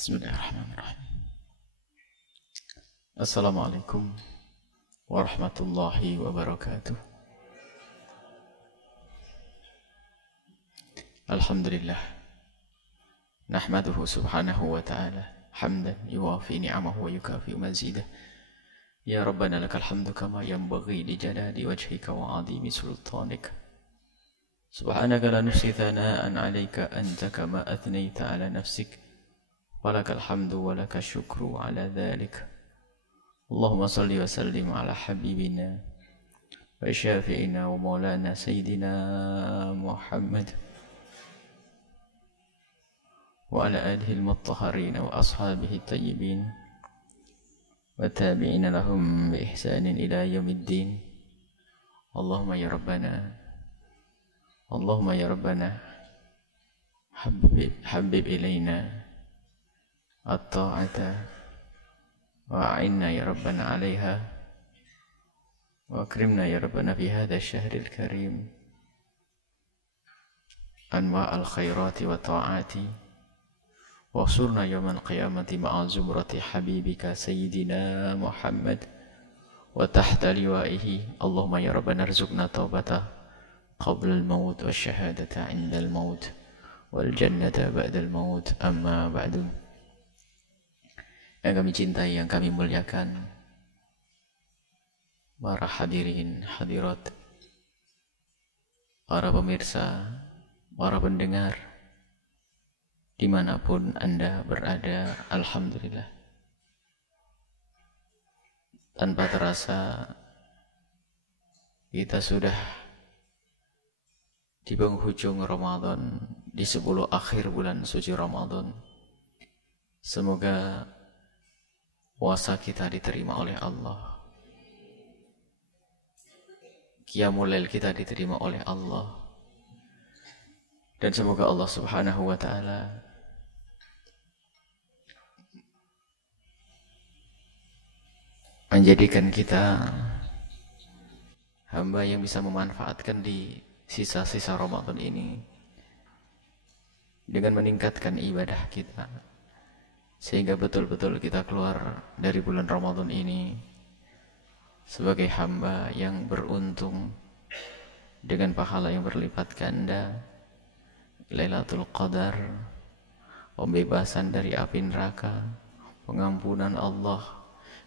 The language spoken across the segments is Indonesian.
Bismillahirrahmanirrahim. Assalamualaikum warahmatullahi wabarakatuh. Alhamdulillah. Nahmaduhu subhanahu wa ta'ala hamdan yuwafi ni'amahu wa yukafi mazidah. Ya Rabbana lakal hamdu kama yanbaghi li jalali wajhika wa 'azimi sultanika. Subhanaka la nuhsi thana'an 'alaika anta kama athnayta 'ala nafsik. Walakal hamdu walakal syukru ala dhalik. Allahumma salli wa sallim ala habibina wa syafi'ina wa maulana sayyidina Muhammad wa ala alihi al-mutahharin wa ashabihi tayyibin wa tabi'ina lahum bi ihsanin ila yaumiddin. Allahumma ya Rabbana, Allahumma ya Rabbana, habib ilaina at-ta'ata wa'inna ya Rabbana 'alaiha wa akrimna ya Rabbana fi hadha asy-syahril karim anwa'al khairati wa ta'ati wa surna yawmal qiyamati ma'a zumrati habibika sayyidina Muhammad wa tahta liwa'ihi. Allahumma ya Rabbana arzuqna taubata qabla al-maut wa syahadata 'inda al-maut wal jannata ba'da al-maut. Amma ba'du. Yang kami cintai, yang kami muliakan, para hadirin, hadirat, para pemirsa, para pendengar, dimanapun Anda berada, Alhamdulillah. Tanpa terasa, kita sudah di penghujung Ramadan, di 10 akhir bulan suci Ramadan. Semoga puasa kita diterima oleh Allah, Qiyamul Lail kita diterima oleh Allah, dan semoga Allah subhanahu wa ta'ala menjadikan kita hamba yang bisa memanfaatkan di sisa-sisa Ramadan ini dengan meningkatkan ibadah kita, sehingga betul-betul kita keluar dari bulan Ramadan ini sebagai hamba yang beruntung dengan pahala yang berlipat ganda, Lailatul Qadar, pembebasan dari api neraka, pengampunan Allah,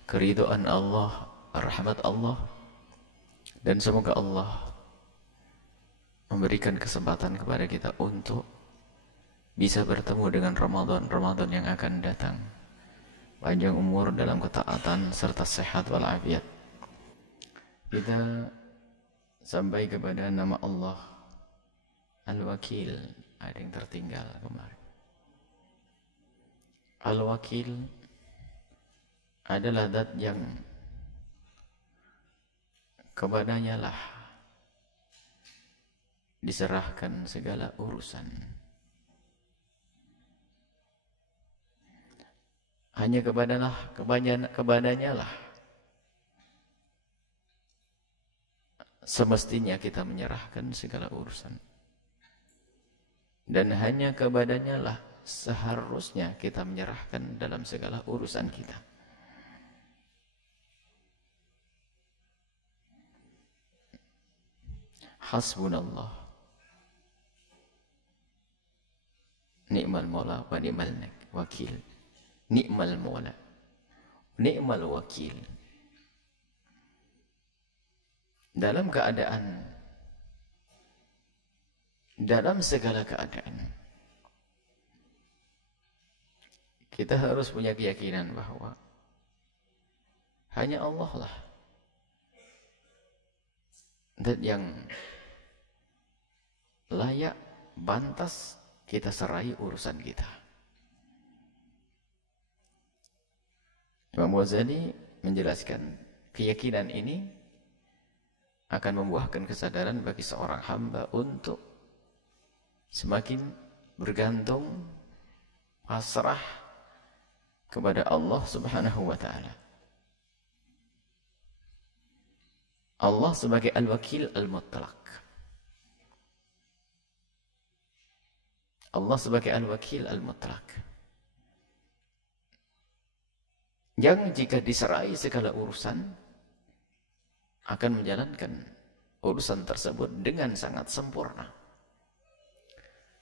keridhaan Allah, rahmat Allah, dan semoga Allah memberikan kesempatan kepada kita untuk bisa bertemu dengan Ramadan yang akan datang. Panjang umur dalam ketaatan serta sehat walafiat. Kita sampai kepada nama Allah Al-Wakil. Ada yang tertinggal kemarin. Al-Wakil adalah zat yang kepadanya lah diserahkan segala urusan. Hanya kepadanya lah semestinya kita menyerahkan segala urusan, dan hanya kepadanya lah seharusnya kita menyerahkan dalam segala urusan kita. Hasbunallah ni'mal maula wa ni'mal wakil. Ni'mal maula, ni'mal wakil. Dalam keadaan, dalam segala keadaan, kita harus punya keyakinan bahwa hanya Allah lah dan yang layak, pantas kita serahi urusan kita. Imam Ghazali menjelaskan keyakinan ini akan membuahkan kesadaran bagi seorang hamba untuk semakin bergantung, pasrah kepada Allah subhanahu wa ta'ala. Allah sebagai Al-Wakil Al-Mutlaq. Allah sebagai Al-Wakil Al-Mutlaq. yang jika diserai segala urusan akan menjalankan urusan tersebut dengan sangat sempurna.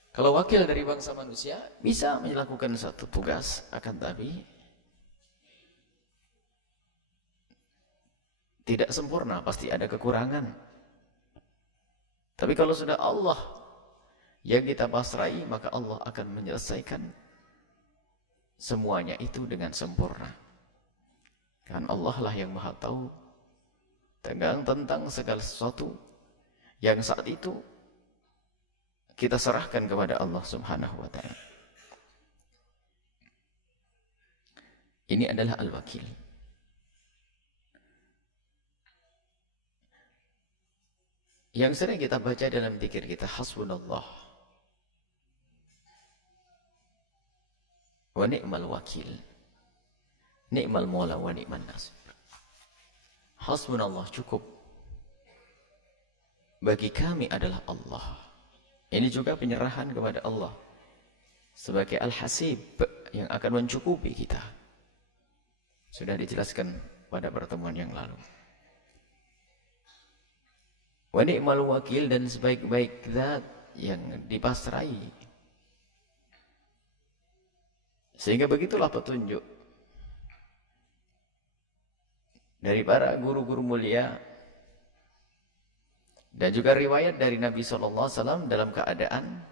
Kalau wakil dari bangsa manusia bisa melakukan satu tugas, akan tapi tidak sempurna, pasti ada kekurangan. Tapi kalau sudah Allah yang kita pasrai, maka Allah akan menyelesaikan semuanya itu dengan sempurna. Kan Allah lah yang maha tahu tentang segala sesuatu yang saat itu kita serahkan kepada Allah Subhanahu wa ta'ala. Ini adalah Al-Wakil. Yang sering kita baca dalam zikir kita, hasbunallah wa ni'mal wakil, ni'mal maula wa ni'man nasir. Hasbunallah, cukup bagi kami adalah Allah. Ini juga penyerahan kepada Allah sebagai Al-Hasib yang akan mencukupi kita. Sudah dijelaskan pada pertemuan yang lalu. Wa ni'mal wakil, dan sebaik-baik zat yang dipasrai. Sehingga begitulah petunjuk dari para guru-guru mulia dan juga riwayat dari Nabi SAW dalam keadaan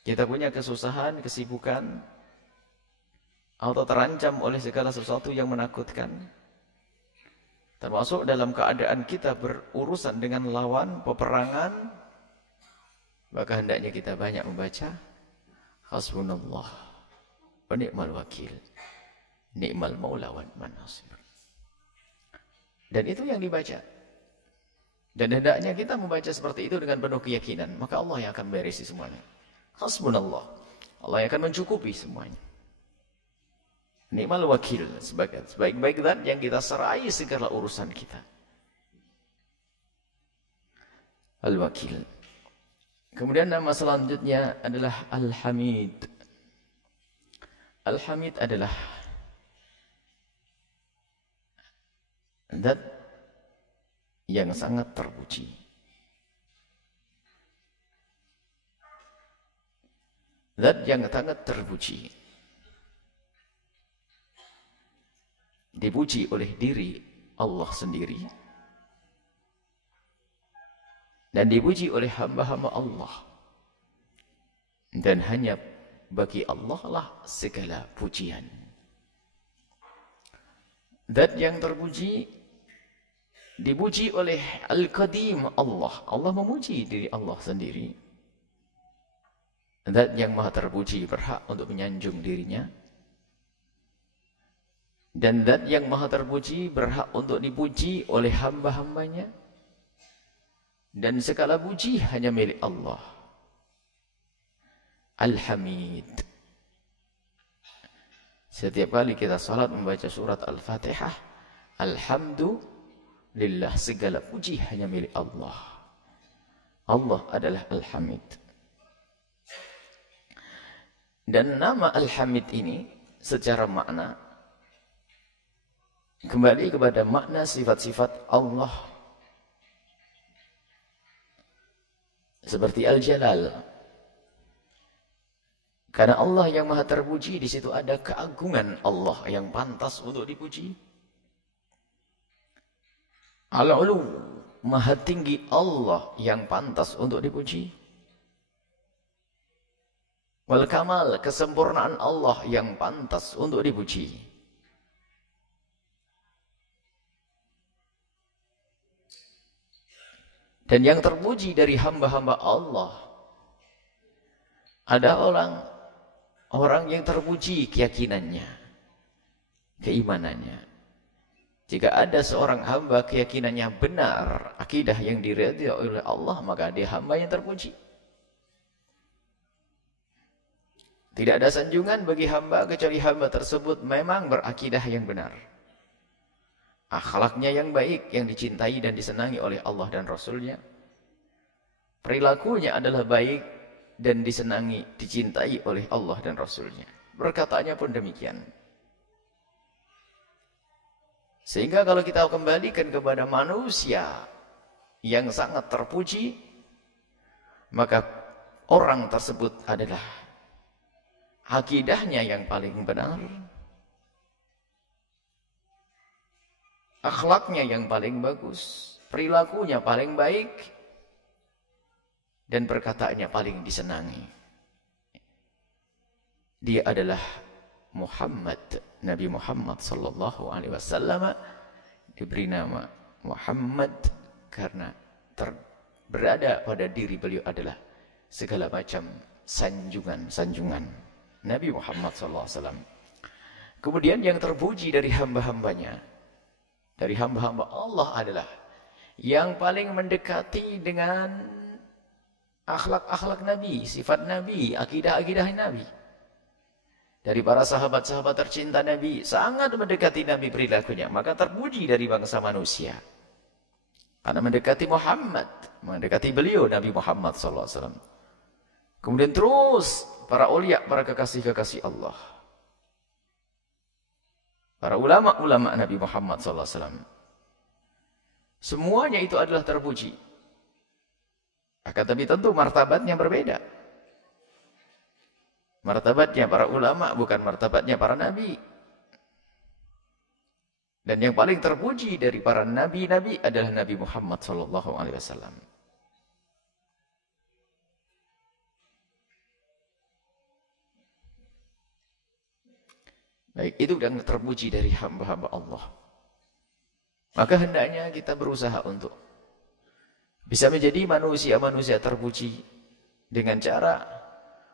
kita punya kesusahan, kesibukan, atau terancam oleh segala sesuatu yang menakutkan. Termasuk dalam keadaan kita berurusan dengan lawan, peperangan, maka hendaknya kita banyak membaca hasbunallah wa ni'mal wakil, ni'mal maula wa ni'man nasir. Dan itu yang dibaca. Dan hendaknya kita membaca seperti itu dengan penuh keyakinan, maka Allah yang akan beresi semuanya. Hasbunallah, Allah yang akan mencukupi semuanya. Ni'mal wakil, sebaik-baik zat yang kita serai segala urusan kita. Al-Wakil. Kemudian nama selanjutnya adalah Al-Hamid. Al-Hamid adalah zat yang sangat terpuji. Zat yang sangat terpuji. Dipuji oleh diri Allah sendiri. Dan dipuji oleh hamba-hamba Allah. Dan hanya bagi Allah lah segala pujian. Zat yang terpuji dipuji oleh Al-Qadim Allah. Allah memuji diri Allah sendiri. Zat yang maha terpuji berhak untuk menyanjung dirinya. Dan zat yang maha terpuji berhak untuk dipuji oleh hamba-hambanya. Dan segala puji hanya milik Allah. Al-Hamid. Setiap kali kita salat membaca surat Al-Fatihah, Alhamdulillah, segala puji hanya milik Allah. Allah adalah Al-Hamid. Dan nama Al-Hamid ini secara makna kembali kepada makna sifat-sifat Allah. Seperti Al-Jalal. Karena Allah yang maha terpuji, di situ ada keagungan Allah yang pantas untuk dipuji. Al-Ulu, maha tinggi Allah yang pantas untuk dipuji. Wal-Kamal, kesempurnaan Allah yang pantas untuk dipuji. Dan yang terpuji dari hamba-hamba Allah ada orang yang terpuji keyakinannya, keimanannya. Jika ada seorang hamba keyakinannya benar, akidah yang diridhai oleh Allah, maka dia hamba yang terpuji. Tidak ada sanjungan bagi hamba kecuali hamba tersebut memang berakidah yang benar. Akhlaknya yang baik, yang dicintai dan disenangi oleh Allah dan Rasulnya. Perilakunya adalah baik dan disenangi, dicintai oleh Allah dan Rasulnya. Perkataannya pun demikian. Sehingga kalau kita kembalikan kepada manusia yang sangat terpuji, maka orang tersebut adalah akidahnya yang paling benar, akhlaknya yang paling bagus, perilakunya paling baik, dan perkataannya paling disenangi. Dia adalah Muhammad, Nabi Muhammad sallallahu alaihi wasallam, diberi nama Muhammad karena berada pada diri beliau adalah segala macam sanjungan-sanjungan Nabi Muhammad sallallahu alaihi wasallam. Kemudian yang terpuji dari hamba-hambanya, dari hamba-hamba Allah adalah yang paling mendekati dengan akhlak-akhlak Nabi, sifat Nabi, akidah-akidah Nabi. Dari para sahabat-sahabat tercinta Nabi, sangat mendekati Nabi perilakunya, maka terpuji dari bangsa manusia. Karena mendekati Muhammad, mendekati beliau Nabi Muhammad SAW. Kemudian terus para ulia, para kekasih-kekasih Allah. Para ulama-ulama Nabi Muhammad SAW. Semuanya itu adalah terpuji. Akan tapi tentu martabatnya berbeda. Martabatnya para ulama bukan martabatnya para nabi. Dan yang paling terpuji dari para nabi-nabi adalah Nabi Muhammad SAW. Baik, itu yang terpuji dari hamba-hamba Allah. Maka hendaknya kita berusaha untuk bisa menjadi manusia-manusia terpuji dengan cara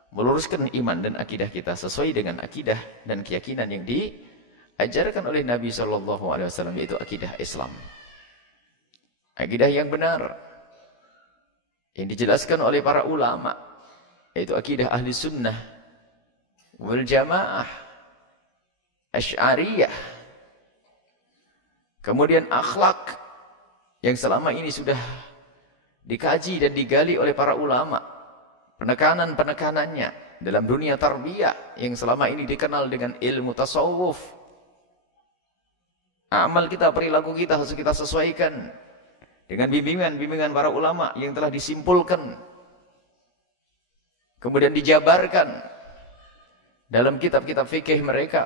meluruskan iman dan akidah kita sesuai dengan akidah dan keyakinan yang diajarkan oleh Nabi SAW, yaitu akidah Islam. Akidah yang benar yang dijelaskan oleh para ulama, yaitu akidah ahli sunnah wal jamaah, Asy'ariyah. Kemudian akhlak yang selama ini sudah dikaji dan digali oleh para ulama, penekanan-penekanannya dalam dunia tarbiyah yang selama ini dikenal dengan ilmu tasawuf. Amal kita, perilaku kita harus kita sesuaikan dengan bimbingan-bimbingan para ulama yang telah disimpulkan, kemudian dijabarkan dalam kitab-kitab fikih mereka.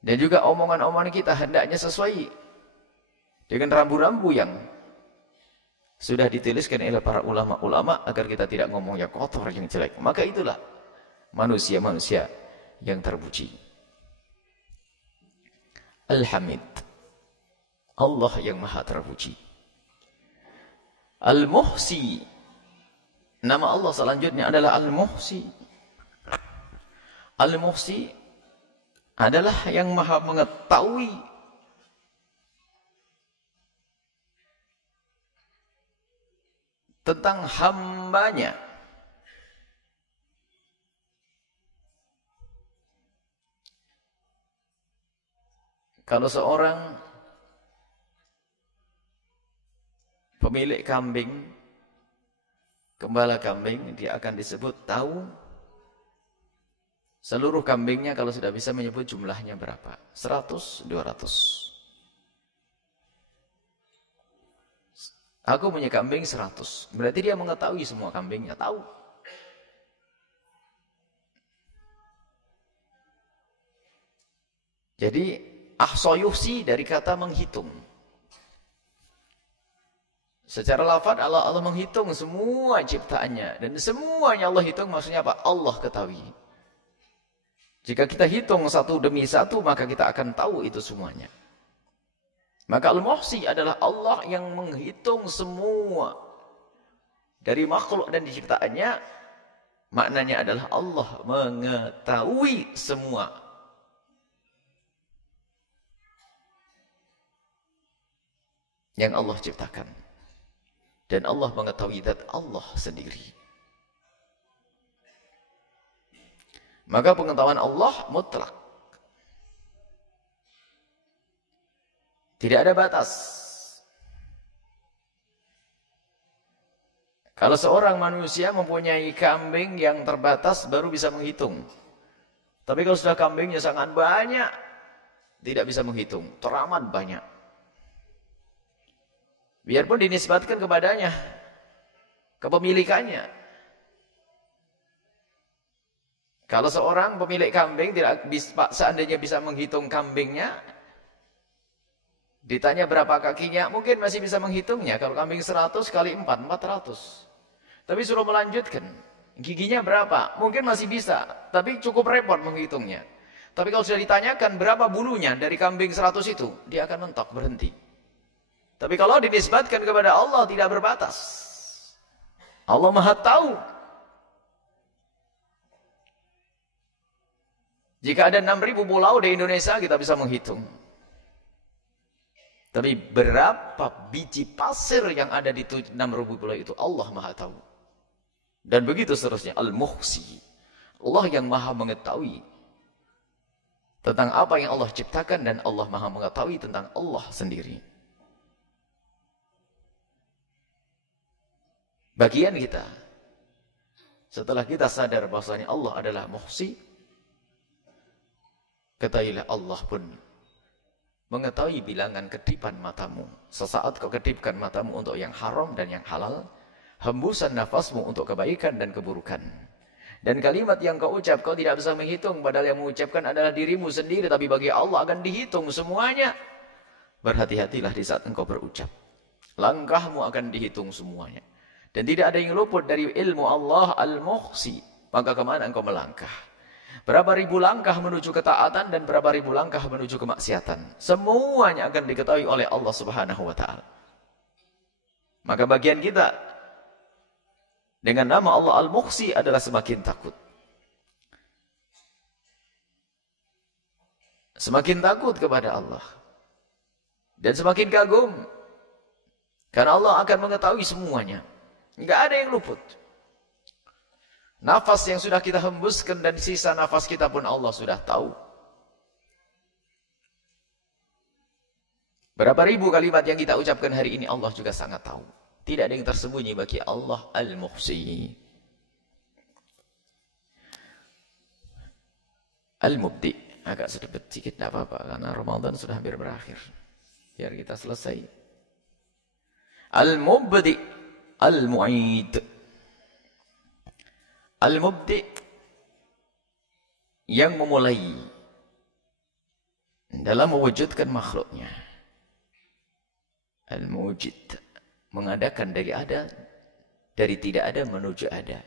Dan juga omongan-omongan kita hendaknya sesuai dengan rambu-rambu yang sudah dituliskan oleh para ulama-ulama agar kita tidak ngomong yang kotor, yang jelek. Maka itulah manusia-manusia yang terpuji. Al-Hamid, Allah yang maha terpuji. Al-Muhsi, nama Allah selanjutnya adalah Al-Muhsi. Al-Muhsi adalah yang maha mengetahui tentang hambanya. Kalau seorang pemilik kambing, gembala kambing, dia akan disebut tahu seluruh kambingnya kalau sudah bisa menyebut jumlahnya berapa. 100, 200. Aku punya kambing 100. Berarti dia mengetahui semua kambingnya, tahu. Jadi ahsoyuhsi dari kata menghitung. Secara lafaz Allah menghitung semua ciptaannya. Dan semuanya Allah hitung, maksudnya apa? Allah ketahui. Jika kita hitung satu demi satu, maka kita akan tahu itu semuanya. Maka Al-Muhsi adalah Allah yang menghitung semua dari makhluk dan diciptaannya. Maknanya adalah Allah mengetahui semua. Yang Allah ciptakan. Dan Allah mengetahui zat Allah sendiri. Maka pengetahuan Allah mutlak. Tidak ada batas. Kalau seorang manusia mempunyai kambing yang terbatas baru bisa menghitung. Tapi kalau sudah kambingnya sangat banyak, tidak bisa menghitung, teramat banyak. Biarpun dinisbatkan kepadanya, kepemilikannya. Kalau seorang pemilik kambing tidak bisa, seandainya bisa menghitung kambingnya, ditanya berapa kakinya, mungkin masih bisa menghitungnya. Kalau kambing 100 kali 4, 400. Tapi suruh melanjutkan, giginya berapa? Mungkin masih bisa, tapi cukup repot menghitungnya. Tapi kalau sudah ditanyakan berapa bulunya dari kambing 100 itu, dia akan mentok, berhenti. Tapi kalau dinisbatkan kepada Allah, tidak berbatas. Allah Maha Tahu. Jika ada 6.000 pulau di Indonesia, kita bisa menghitung. Tapi berapa biji pasir yang ada di 6.000 pulau itu, Allah Maha Tahu. Dan begitu seterusnya. Al-Muhsi. Allah yang Maha mengetahui tentang apa yang Allah ciptakan, dan Allah Maha mengetahui tentang Allah sendiri. Bagian kita, setelah kita sadar bahwasanya Allah adalah Muhsi, ketahuilah Allah pun mengetahui bilangan kedipan matamu. Sesaat kau kedipkan matamu untuk yang haram dan yang halal, hembusan nafasmu untuk kebaikan dan keburukan. Dan kalimat yang kau ucap, kau tidak bisa menghitung, padahal yang mengucapkan adalah dirimu sendiri, tapi bagi Allah akan dihitung semuanya. Berhati-hatilah di saat engkau berucap. Langkahmu akan dihitung semuanya. Dan tidak ada yang luput dari ilmu Allah Al-Muhsi. Maka kemana engkau melangkah? Berapa ribu langkah menuju ketaatan dan berapa ribu langkah menuju kemaksiatan. Semuanya akan diketahui oleh Allah Subhanahu wa Ta'ala. Maka bagian kita dengan nama Allah Al-Muhsi adalah semakin takut. Semakin takut kepada Allah. Dan semakin kagum. Karena Allah akan mengetahui semuanya. Enggak ada yang luput. Nafas yang sudah kita hembuskan dan sisa nafas kita pun Allah sudah tahu. Berapa ribu kalimat yang kita ucapkan hari ini Allah juga sangat tahu. Tidak ada yang tersembunyi bagi Allah Al-Muhsi. Al-Mubdi. Agak sedikit tidak apa-apa karena Ramadan sudah hampir berakhir. Biar kita selesai. Al-Mubdi. Al-Mu'id. Al-Mubdi yang memulai dalam mewujudkan makhluknya. Al-Mujid mengadakan dari ada, dari tidak ada menuju ada.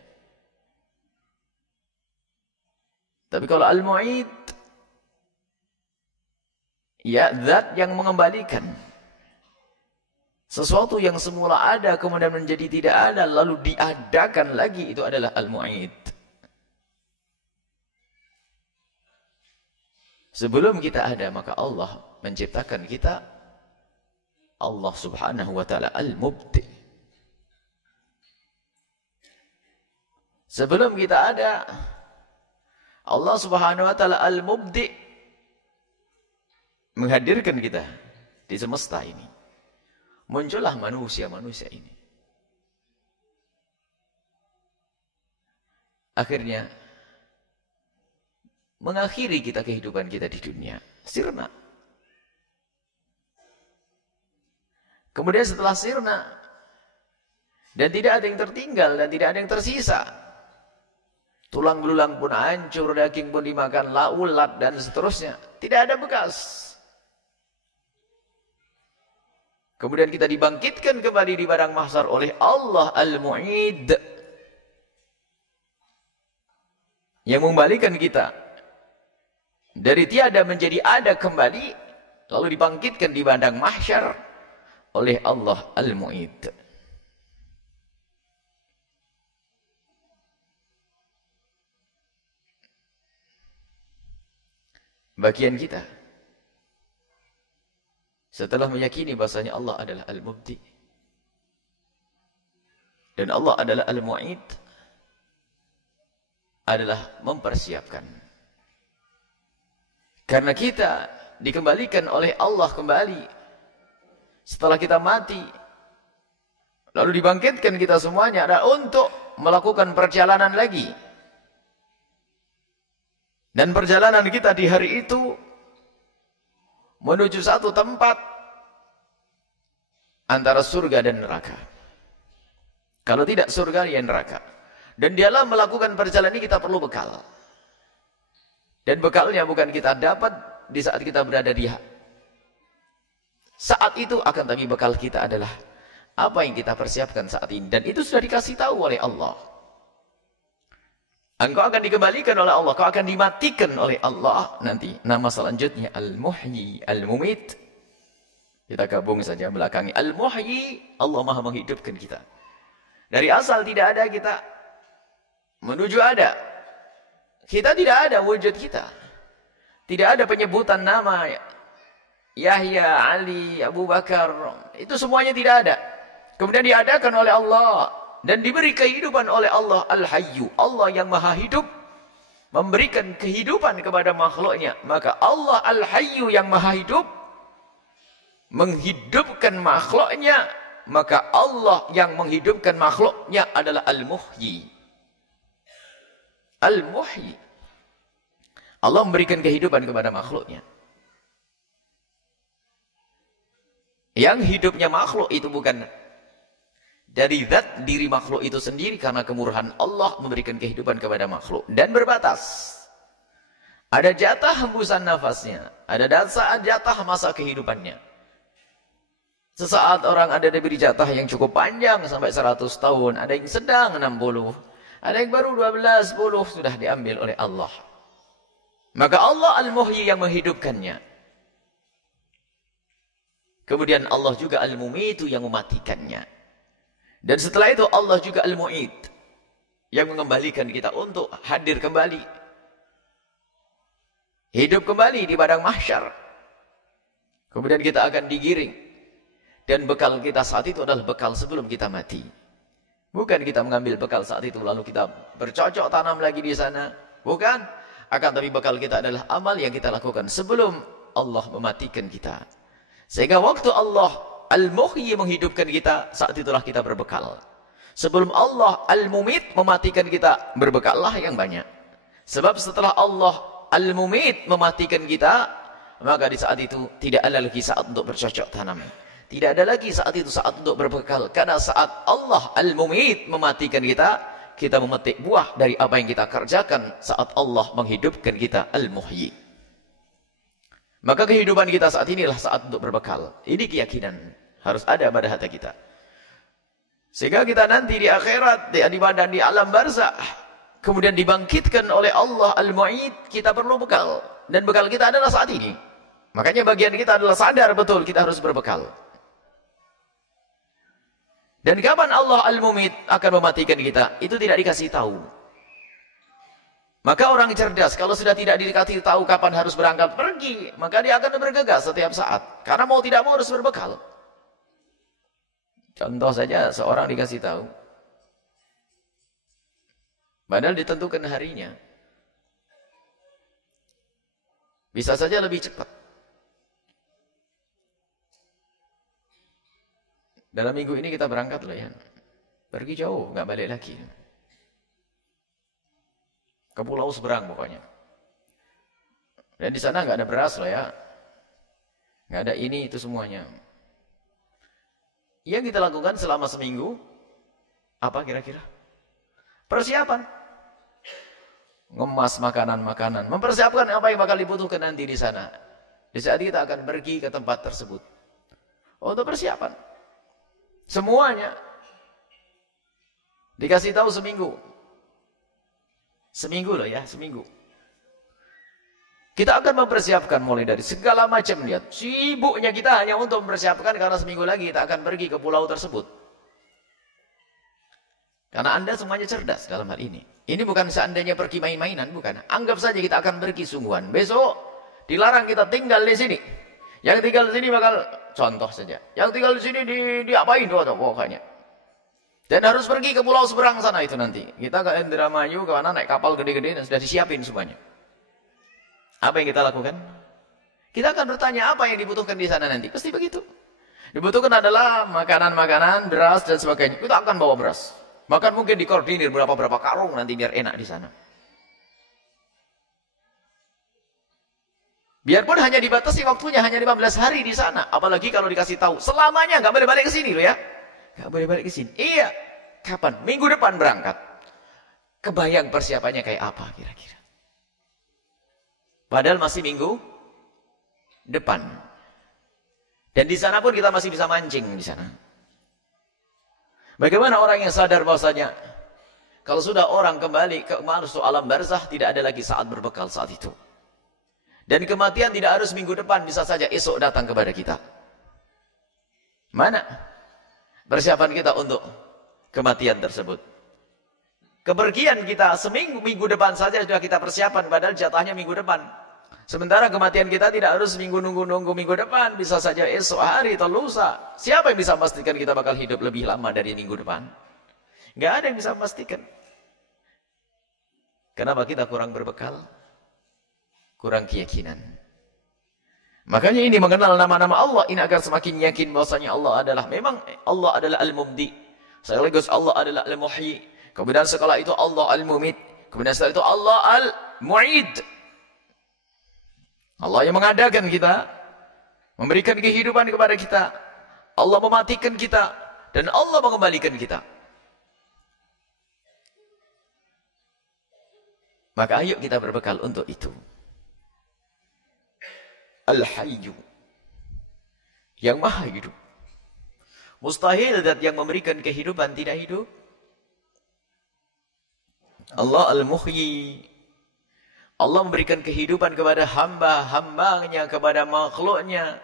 Tapi kalau Al-Mu'id, ya zat yang mengembalikan sesuatu yang semula ada kemudian menjadi tidak ada lalu diadakan lagi, itu adalah Al-Mu'id. Sebelum kita ada maka Allah menciptakan kita. Allah Subhanahu wa Ta'ala Al-Mubdi. Sebelum kita ada Allah Subhanahu wa Ta'ala Al-Mubdi menghadirkan kita di semesta ini. Muncullah manusia-manusia ini. Akhirnya mengakhiri kita kehidupan kita di dunia. Sirna. Kemudian setelah sirna dan tidak ada yang tertinggal dan tidak ada yang tersisa. Tulang belulang pun hancur, daging pun dimakan ulat dan seterusnya. Tidak ada bekas. Kemudian kita dibangkitkan kembali di padang mahsyar oleh Allah Al-Mu'id. Yang mengembalikan kita dari tiada menjadi ada kembali. Lalu dibangkitkan di padang mahsyar oleh Allah Al-Mu'id. Bagian kita setelah meyakini bahasanya Allah adalah Al-Mubdi dan Allah adalah Al-Mu'id, adalah mempersiapkan. Karena kita dikembalikan oleh Allah kembali setelah kita mati, lalu dibangkitkan kita semuanya adalah untuk melakukan perjalanan lagi. Dan perjalanan kita di hari itu menuju satu tempat antara surga dan neraka. Kalau tidak surga, ya neraka. Dan dalam melakukan perjalanan ini kita perlu bekal. Dan bekalnya bukan kita dapat di saat kita berada di saat itu, akan tapi bekal kita adalah apa yang kita persiapkan saat ini. Dan itu sudah dikasih tahu oleh Allah. Engkau akan dikembalikan oleh Allah, kau akan dimatikan oleh Allah nanti. Nama selanjutnya Al-Muhyi, Al-Mumit. Kita gabung saja belakangi. Al-Muhyi, Allah Maha menghidupkan kita. Dari asal tidak ada kita menuju ada. Kita tidak ada wujud kita. Tidak ada penyebutan nama Yahya, Ali, Abu Bakar. Itu semuanya tidak ada. Kemudian diadakan oleh Allah. Dan diberi kehidupan oleh Allah Al-Hayyu. Allah yang maha hidup. Memberikan kehidupan kepada makhluknya. Maka Allah Al-Hayyu yang maha hidup. Menghidupkan makhluknya. Maka Allah yang menghidupkan makhluknya adalah Al-Muhyi. Al-Muhyi. Allah memberikan kehidupan kepada makhluknya. Yang hidupnya makhluk itu bukan dari zat diri makhluk itu sendiri, karena kemurahan Allah memberikan kehidupan kepada makhluk. Dan berbatas. Ada jatah hembusan nafasnya. Ada jatah masa kehidupannya. Sesaat orang ada diberi jatah yang cukup panjang sampai 100 tahun. Ada yang sedang 60. Ada yang baru 12, 10 sudah diambil oleh Allah. Maka Allah Al-Muhyi yang menghidupkannya. Kemudian Allah juga Al-Mumitu yang mematikannya. Dan setelah itu Allah juga Al-Mu'id yang mengembalikan kita untuk hadir kembali. Hidup kembali di padang mahsyar. Kemudian kita akan digiring. Dan bekal kita saat itu adalah bekal sebelum kita mati. Bukan kita mengambil bekal saat itu lalu kita bercocok tanam lagi di sana. Bukan. Akan tapi bekal kita adalah amal yang kita lakukan sebelum Allah mematikan kita. Sehingga waktu Allah Al-Muhyi menghidupkan kita, saat itulah kita berbekal. Sebelum Allah Al-Mumit mematikan kita, berbekallah yang banyak. Sebab setelah Allah Al-Mumit mematikan kita, maka di saat itu tidak ada lagi saat untuk bercocok tanam. Tidak ada lagi saat itu saat untuk berbekal. Karena saat Allah Al-Mumit mematikan kita, kita memetik buah dari apa yang kita kerjakan saat Allah menghidupkan kita Al-Muhyi. Maka kehidupan kita saat inilah saat untuk berbekal. Ini keyakinan harus ada pada hati kita. Sehingga kita nanti di akhirat, di alam barzakh, kemudian dibangkitkan oleh Allah Al-Mu'id, kita perlu bekal. Dan bekal kita adalah saat ini. Makanya bagian kita adalah sadar betul kita harus berbekal. Dan kapan Allah Al-Mumit akan mematikan kita, itu tidak dikasih tahu. Maka orang cerdas, kalau sudah tidak dikasih tahu kapan harus berangkat pergi, maka dia akan bergegas setiap saat. Karena mau tidak mau harus berbekal. Contoh saja, seorang dikasih tahu. Padahal ditentukan harinya. Bisa saja lebih cepat. Dalam minggu ini kita berangkat loh ya. Pergi jauh, nggak balik lagi. Ke pulau seberang pokoknya. Dan di sana nggak ada beras loh ya. Nggak ada ini, itu semuanya. Yang kita lakukan selama seminggu, apa kira-kira? Persiapan. Ngemas makanan-makanan. Mempersiapkan apa yang bakal dibutuhkan nanti di sana. Di saat kita akan pergi ke tempat tersebut. Untuk persiapan. Semuanya. Dikasih tahu seminggu. Seminggu loh ya, seminggu. Kita akan mempersiapkan mulai dari segala macam, lihat. Sibuknya kita hanya untuk mempersiapkan karena seminggu lagi kita akan pergi ke pulau tersebut. Karena Anda semuanya cerdas dalam hal ini. Ini bukan seandainya pergi main-mainan, bukan. Anggap saja kita akan pergi sungguhan. Besok dilarang kita tinggal di sini. Yang tinggal di sini bakal, contoh saja. Yang tinggal di sini diapain pokoknya. Dan harus pergi ke pulau seberang sana itu nanti. Kita ke Indramayu, ke mana naik kapal gede-gede dan sudah disiapin semuanya. Apa yang kita lakukan? Kita akan bertanya apa yang dibutuhkan di sana nanti. Pasti begitu. Dibutuhkan adalah makanan-makanan, beras dan sebagainya. Kita akan bawa beras. Bahkan mungkin dikoordinir berapa karung nanti biar enak di sana. Biarpun hanya dibatasi waktunya, hanya 15 hari di sana. Apalagi kalau dikasih tahu, selamanya nggak boleh balik ke sini loh ya. Nggak boleh balik ke sini. Iya. Kapan? Minggu depan berangkat. Kebayang persiapannya kayak apa kira-kira? Padahal masih minggu depan. Dan di sana pun kita masih bisa mancing di sana. Bagaimana orang yang sadar bahwasanya kalau sudah orang kembali ke alam barzah, tidak ada lagi saat berbekal saat itu. Dan kematian tidak harus minggu depan, bisa saja esok datang kepada kita. Mana persiapan kita untuk kematian tersebut? Kepergian kita minggu depan saja sudah kita persiapan, padahal jatahnya minggu depan. Sementara kematian kita tidak harus nunggu minggu depan, bisa saja esok hari atau lusa. Siapa yang bisa memastikan kita bakal hidup lebih lama dari minggu depan? Nggak ada yang bisa memastikan. Kenapa kita kurang berbekal? Kurang keyakinan. Makanya ini mengenal nama-nama Allah ini agar semakin yakin bahwasanya Allah adalah, memang Allah adalah Al-Mubdi. Sekaligus Allah adalah Al-Muhyi. Kemudian setelah itu Allah Al-Mumit. Kemudian setelah itu Allah Al-Mu'id. Allah yang mengadakan kita, memberikan kehidupan kepada kita. Allah mematikan kita dan Allah mengembalikan kita. Maka ayo kita berbekal untuk itu. Al-Hayyu, yang maha hidup. Mustahil zat yang memberikan kehidupan tidak hidup. Allah Al-Muhyi, Allah memberikan kehidupan kepada hamba-hambanya, kepada makhluknya.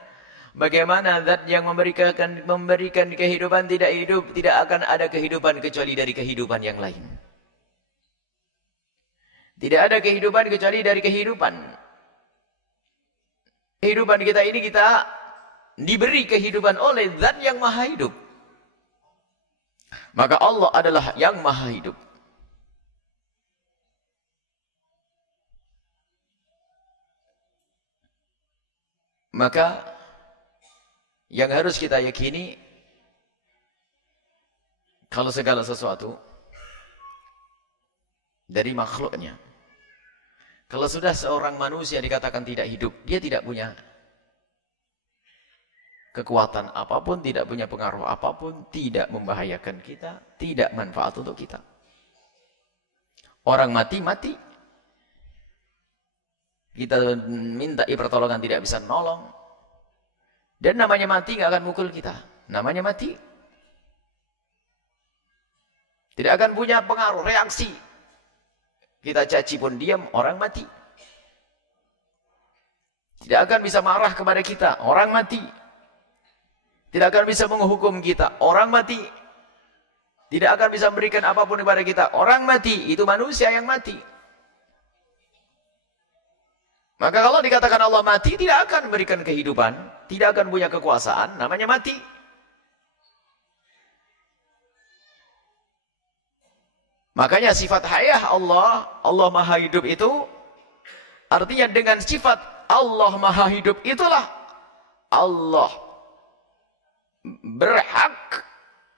Bagaimana zat yang memberikan kehidupan tidak hidup, tidak akan ada kehidupan kecuali dari kehidupan yang lain. Tidak ada kehidupan kecuali dari kehidupan. Kehidupan kita ini kita diberi kehidupan oleh zat yang maha hidup. Maka Allah adalah yang maha hidup. Maka yang harus kita yakini, kalau segala sesuatu dari makhluknya, kalau sudah seorang manusia dikatakan tidak hidup, dia tidak punya kekuatan apapun, tidak punya pengaruh apapun, tidak membahayakan kita, tidak manfaat untuk kita. Orang mati. Kita minta pertolongan tidak bisa nolong. Dan namanya mati nggak akan mukul kita. Namanya mati. Tidak akan punya pengaruh, reaksi. Kita caci pun diam, orang mati. Tidak akan bisa marah kepada kita, orang mati. Tidak akan bisa menghukum kita, orang mati. Tidak akan bisa memberikan apapun kepada kita, orang mati. Itu manusia yang mati. Maka kalau dikatakan Allah mati, tidak akan memberikan kehidupan, tidak akan punya kekuasaan, namanya mati. Makanya sifat hayah Allah maha hidup itu, artinya dengan sifat Allah maha hidup itulah Allah berhak,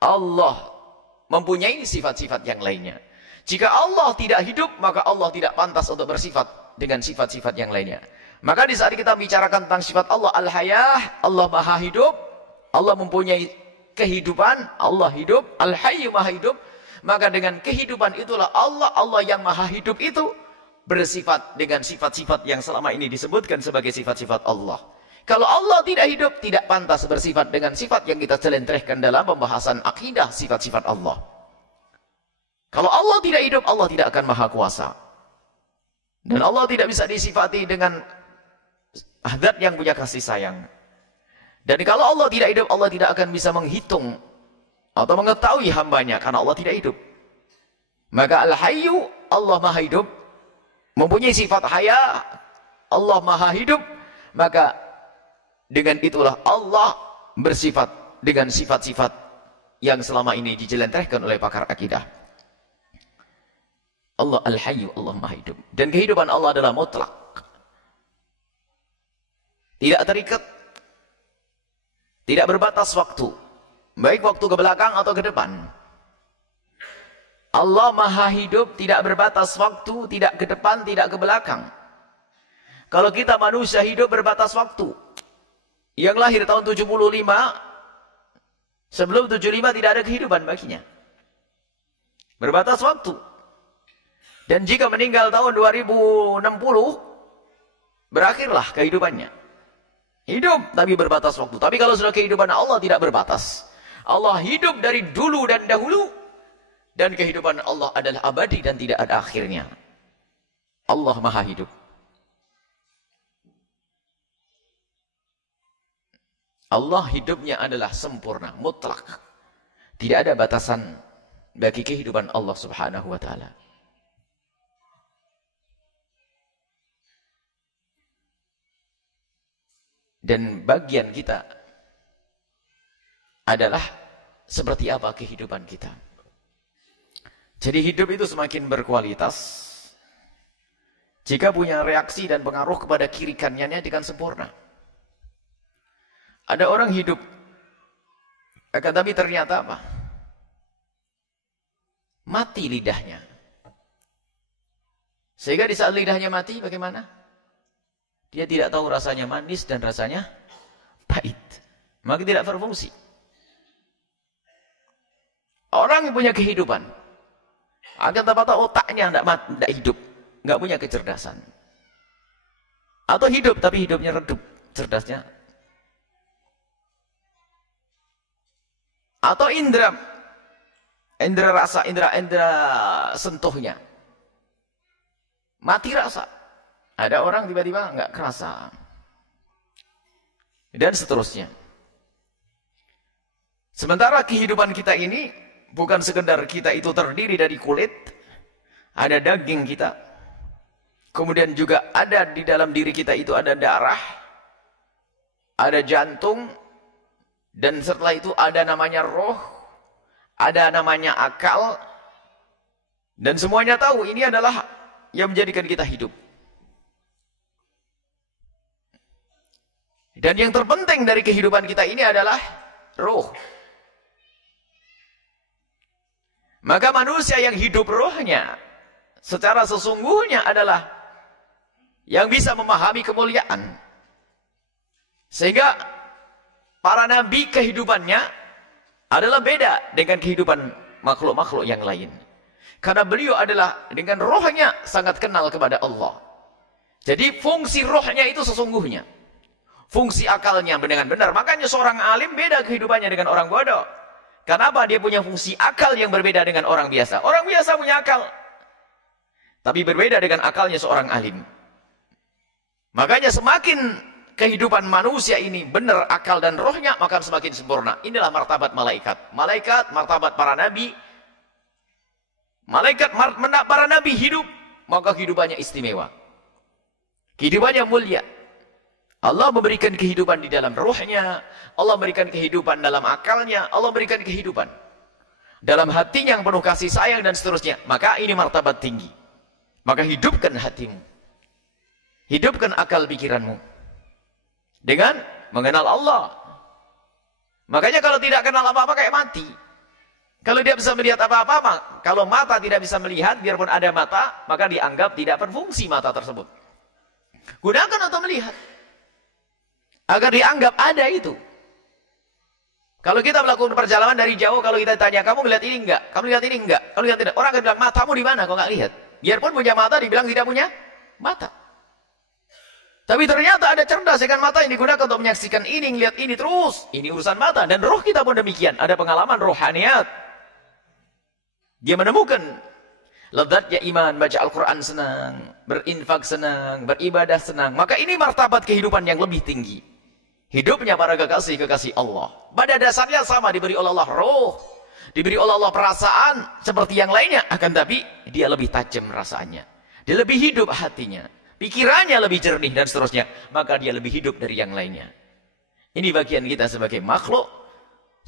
Allah mempunyai sifat-sifat yang lainnya. Jika Allah tidak hidup, maka Allah tidak pantas untuk bersifat dengan sifat-sifat yang lainnya. Maka di saat kita bicarakan tentang sifat Allah Al-Hayah, Allah maha hidup, Allah mempunyai kehidupan, Allah hidup, Al-Hayyu maha hidup, maka dengan kehidupan itulah Allah yang maha hidup itu bersifat dengan sifat-sifat yang selama ini disebutkan sebagai sifat-sifat Allah. Kalau Allah tidak hidup, tidak pantas bersifat dengan sifat yang kita celentrehkan dalam pembahasan akidah sifat-sifat Allah. Kalau Allah tidak hidup, Allah tidak akan maha kuasa. Dan Allah tidak bisa disifati dengan zat yang punya kasih sayang. Dan kalau Allah tidak hidup, Allah tidak akan bisa menghitung atau mengetahui hambanya, karena Allah tidak hidup. Maka Al-Hayyu, Allah maha hidup, mempunyai sifat haya, Allah maha hidup. Maka dengan itulah Allah bersifat dengan sifat-sifat yang selama ini dijelentrehkan oleh pakar akidah. Allah Al-Hayyu, Allah maha hidup. Dan kehidupan Allah adalah mutlak, tidak terikat, tidak berbatas waktu, baik waktu ke belakang atau ke depan. Allah maha hidup, tidak berbatas waktu, tidak ke depan, tidak ke belakang. Kalau kita manusia hidup berbatas waktu. Yang lahir tahun 75, sebelum 75 tidak ada kehidupan baginya. Berbatas waktu. Dan jika meninggal tahun 2060, berakhirlah kehidupannya. Hidup tapi berbatas waktu. Tapi kalau sudah kehidupan Allah tidak berbatas. Allah hidup dari dulu dan dahulu. Dan kehidupan Allah adalah abadi dan tidak ada akhirnya. Allah maha hidup. Allah hidupnya adalah sempurna, mutlak. Tidak ada batasan bagi kehidupan Allah subhanahu wa ta'ala. Dan bagian kita adalah seperti apa kehidupan kita. Jadi hidup itu semakin berkualitas jika punya reaksi dan pengaruh kepada kiri kanannya dengan sempurna. Ada orang hidup, akan tapi ternyata apa? Mati lidahnya. Sehingga di saat lidahnya mati, bagaimana? Dia tidak tahu rasanya manis dan rasanya pahit. Maka tidak berfungsi. Orang yang punya kehidupan, akan tapi otaknya tidak hidup, nggak punya kecerdasan. Atau hidup tapi hidupnya redup, cerdasnya. Atau indera rasa, indera sentuhnya mati rasa. Ada orang tiba-tiba nggak kerasa. Dan seterusnya. Sementara kehidupan kita ini bukan sekedar kita itu terdiri dari kulit, ada daging kita, kemudian juga ada di dalam diri kita itu ada darah, ada jantung, dan setelah itu ada namanya roh, ada namanya akal, dan semuanya tahu ini adalah yang menjadikan kita hidup. Dan yang terpenting dari kehidupan kita ini adalah roh. Maka manusia yang hidup rohnya secara sesungguhnya adalah yang bisa memahami kemuliaan. Sehingga para nabi kehidupannya adalah beda dengan kehidupan makhluk-makhluk yang lain. Karena beliau adalah dengan rohnya sangat kenal kepada Allah. Jadi fungsi rohnya itu sesungguhnya. Fungsi akalnya dengan benar. Makanya seorang alim beda kehidupannya dengan orang bodoh. Kenapa? Dia punya fungsi akal yang berbeda dengan orang biasa. Orang biasa punya akal, tapi berbeda dengan akalnya seorang alim. Makanya semakin kehidupan manusia ini benar akal dan rohnya, maka semakin sempurna. Inilah martabat malaikat. Malaikat, martabat para nabi. Malaikat, para nabi hidup, maka kehidupannya istimewa. Kehidupannya mulia. Allah memberikan kehidupan di dalam rohnya, Allah memberikan kehidupan dalam akalnya, Allah memberikan kehidupan dalam hatinya yang penuh kasih sayang dan seterusnya. Maka ini martabat tinggi. Maka hidupkan hatimu, hidupkan akal pikiranmu dengan mengenal Allah. Makanya kalau tidak kenal apa-apa kayak mati. Kalau dia bisa melihat apa-apa, kalau mata tidak bisa melihat, biarpun ada mata, maka dianggap tidak berfungsi mata tersebut. Gunakan untuk melihat, agar dianggap ada itu. Kalau kita melakukan perjalanan dari jauh, kalau kita tanya, kamu melihat ini enggak? Kamu lihat ini enggak? Kamu lihat tidak? Orang akan bilang, matamu di mana? Kau enggak lihat. Biarpun punya mata, dibilang tidak punya mata. Tapi ternyata ada cerdas dengan mata yang digunakan untuk menyaksikan ini, melihat ini terus. Ini urusan mata. Dan roh kita pun demikian. Ada pengalaman rohaniat. Dia menemukan lezatnya iman, baca Al-Quran senang, berinfak senang, beribadah senang. Maka ini martabat kehidupan yang lebih tinggi. Hidupnya para kekasih-kekasih Allah. Pada dasarnya sama, diberi oleh Allah roh, diberi oleh Allah perasaan seperti yang lainnya. Akan tapi dia lebih tajam rasanya. Dia lebih hidup hatinya. Pikirannya lebih jernih dan seterusnya. Maka dia lebih hidup dari yang lainnya. Ini bagian kita sebagai makhluk.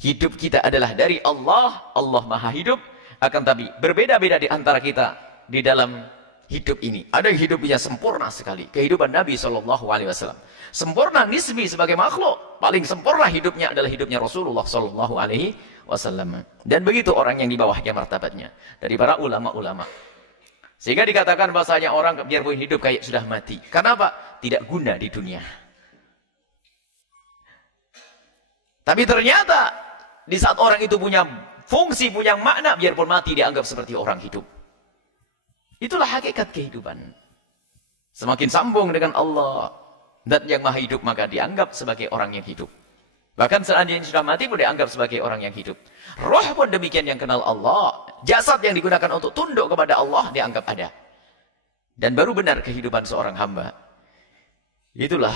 Hidup kita adalah dari Allah. Allah maha hidup. Akan tapi berbeda-beda di antara kita di dalam hidup ini. Ada yang hidupnya sempurna sekali. Kehidupan Nabi SAW. Sempurna nisbi sebagai makhluk. Paling sempurna hidupnya adalah hidupnya Rasulullah SAW. Dan begitu orang yang di bawahnya martabatnya. Dari para ulama-ulama. Sehingga dikatakan bahasanya orang biarpun hidup kayak sudah mati. Karena apa? Tidak guna di dunia. Tapi ternyata di saat orang itu punya fungsi, punya makna, biarpun mati dianggap seperti orang hidup. Itulah hakikat kehidupan. Semakin sambung dengan Allah dan yang maha hidup, maka dianggap sebagai orang yang hidup. Bahkan seandainya sudah mati pun dianggap sebagai orang yang hidup. Roh pun demikian yang kenal Allah. Jasad yang digunakan untuk tunduk kepada Allah dianggap ada. Dan baru benar kehidupan seorang hamba. Itulah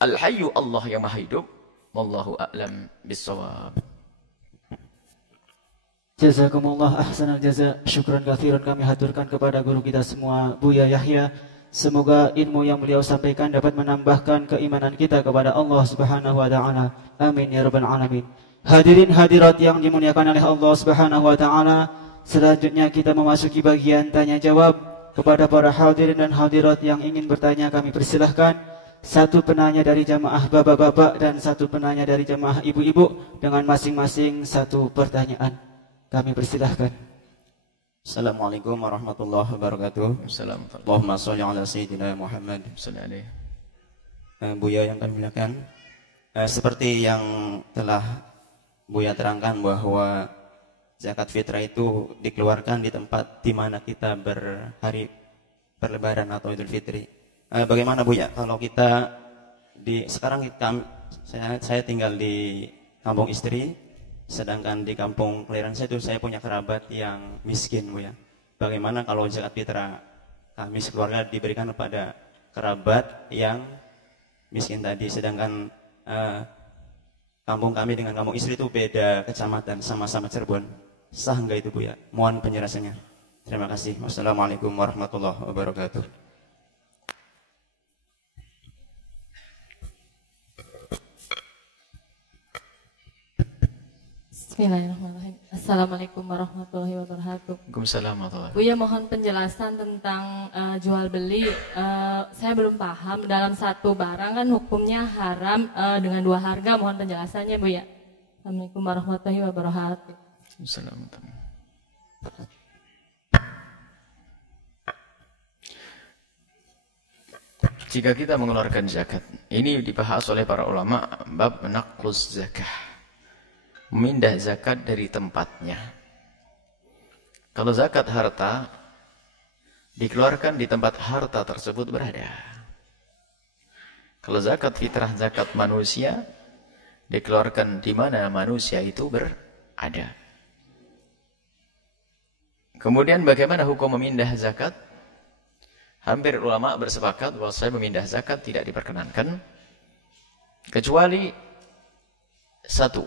Al-Hayyu, Allah yang maha hidup. Wallahu a'lam bissawab. Jazakumullah ahsanal jaza. Syukran katsiran kami haturkan kepada guru kita semua, Buya Yahya. Semoga ilmu yang beliau sampaikan dapat menambahkan keimanan kita kepada Allah Subhanahu wa taala. Amin ya rabbal alamin. Hadirin hadirat yang dimuliakan oleh Allah Subhanahu wa taala, selanjutnya kita memasuki bagian tanya jawab. Kepada para hadirin dan hadirat yang ingin bertanya, kami persilahkan. Satu penanya dari jamaah bapak-bapak dan satu penanya dari jamaah ibu-ibu dengan masing-masing satu pertanyaan. Kami persilahkan. Assalamualaikum warahmatullahi wabarakatuh. Assalamualaikum. Allahumma sholli ala sayyidina Muhammad. Buya yang kami muliakan, seperti yang telah Buya terangkan bahwa zakat fitrah itu dikeluarkan di tempat di mana kita berhari berlebaran atau Idul Fitri. Bagaimana Buya kalau kita sekarang saya tinggal di kampung istri, sedangkan di kampung kelahiran saya itu saya punya kerabat yang miskin, Bu ya. Bagaimana kalau zakat fitrah kami sekeluarga diberikan kepada kerabat yang miskin tadi, sedangkan kampung kami dengan kampung istri itu beda kecamatan, sama-sama Cirebon. Sah enggak itu, Bu ya? Mohon penjelasannya. Terima kasih. Wassalamualaikum warahmatullahi wabarakatuh. Bismillahirrahmanirrahim. Assalamualaikum warahmatullahi wabarakatuh. Waalaikumsalam warahmatullahi. Buya mohon penjelasan tentang jual beli. Saya belum paham, dalam satu barang kan hukumnya haram dengan dua harga. Mohon penjelasannya Buya. Assalamualaikum warahmatullahi wabarakatuh. Assalamualaikum. Jika kita mengeluarkan zakat, ini dibahas oleh para ulama bab naqlus zakah. Memindah zakat dari tempatnya. Kalau zakat harta dikeluarkan di tempat harta tersebut berada. Kalau zakat fitrah, zakat manusia dikeluarkan di mana manusia itu berada. Kemudian bagaimana hukum memindah zakat? Hampir ulama bersepakat bahwa saya memindah zakat tidak diperkenankan kecuali satu,